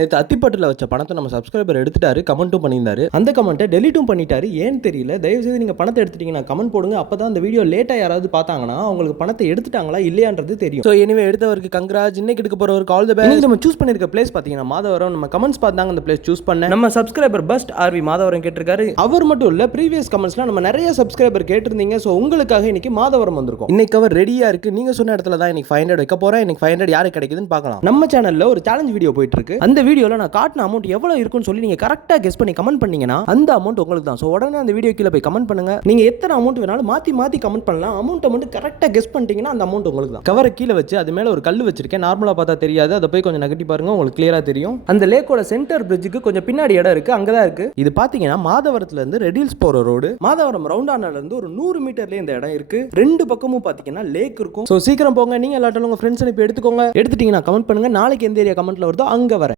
நேற்று அத்திப்பட்டில் வச்ச பணத்தை நம்ம சப்ஸ்கிரைபர் எடுத்துட்டாரு, கமெண்ட்டும் பண்ணியிருந்தாரு. அந்த கமெண்ட்டை டெலிட்டும் பண்ணிட்டாரு. ஏன்னு தெரியல. தயவுசெய்து நீங்கள் பணத்தை எடுத்துட்டீங்கன்னா கமெண்ட் போடுங்க. அப்போ தான் அந்த வீடியோ லேட்டாக யாராவது பார்த்தாங்கன்னா அவங்களுக்கு பணத்தை எடுத்துட்டாங்களா இல்லையான்றது தெரியும். So anyway எடுத்தவருக்கு congrats. இன்னைக்கு எடுக்க போகிறவருக்கு ஆல் தி பெஸ்ட். நம்ம சூஸ் பண்ணியிருக்க பிளேஸ் பார்த்தீங்கன்னா மாதவரம். நம்ம கமெண்ட்ஸ் பார்த்தாங்க அந்த பிளேஸ் சூஸ் பண்ண நம்ம சப்ஸ்கிரைபர் பஸ்ட் ஆர்வி மாதவரம் கேட்டிருக்காரு. அவர் மட்டும் இல்லை, ப்ரீவியஸ் கமெண்ட்ஸ்லாம் நம்ம நிறைய சப்ஸ்கிரைபர் கேட்டிருந்தீங்க. ஸோ உங்களுக்காக இன்னைக்கு மாதவரம் வந்திருக்கும். இன்னைக்கு அவர் ரெடியாக இருக்கு. நீங்கள் சொன்ன இடத்துல தான் இன்னைக்கு 500 வைக்க போகிறேன். இன்னைக்கு 500 யாருக்கு கிடைக்குதுன்னு பார்க்கலாம். நம்ம சேனலில் ஒரு சேலஞ்ச் வீடியோ போயிட்டு இருக்கு. அந்த வீடியோவில் நான் காட்டின அமௌண்ட் எவ்வளவு இருக்குன்னு சொல்லி நீங்க கரெக்டாக கெஸ் பண்ணி கமெண்ட் பண்ணீங்கன்னா அந்த அமௌண்ட் உங்களுக்கு தான். ஸோ உடனே அந்த வீடியோ கீழே போய் கமெண்ட் பண்ணுங்க. நீங்க எத்தனை அமௌண்ட் வேணாலும் மாற்றி மாற்றி கமெண்ட் பண்ணலாம். அமௌண்ட் மட்டும் கரெக்டாக கெஸ் பண்ணிட்டீங்கன்னா அந்த அமௌண்ட் உங்களுக்கு தான். கவரை கீழே வச்சு அது மேலே ஒரு கல் வச்சிருக்கேன். நார்மலாக பார்த்தா தெரியாது. அதை போய் கொஞ்சம் நகட்டி பாருங்க, உங்களுக்கு கிளியரா தெரியும். அந்த லேக்கோட சென்டர் பிரிட்ஜுக்கு கொஞ்சம் பின்னாடி இடம் இருக்கு, அங்கதான் இருக்கு. இது பாத்தீங்கன்னா மாதவரத்துல இருந்து ரெடில்ஸ் போற ரோடு. மாதவரம் ரவுண்டானால இருந்து ஒரு 100 மீட்டர்ல இந்த இடம் இருக்கு. ரெண்டு பக்கமும் பாத்தீங்கன்னா லேக் இருக்கும். ஸோ சீக்கிரம் போங்க. நீங்க எல்லாட்டும் உங்க ஃப்ரெண்ட்ஸ் அனுப்பி எடுத்துக்கோங்க. எடுத்துட்டீங்கன்னா கமெண்ட் பண்ணுங்க. நாளைக்கு எந்த ஏரியா கமெண்ட்ல வருதோ அங்க வரேன்.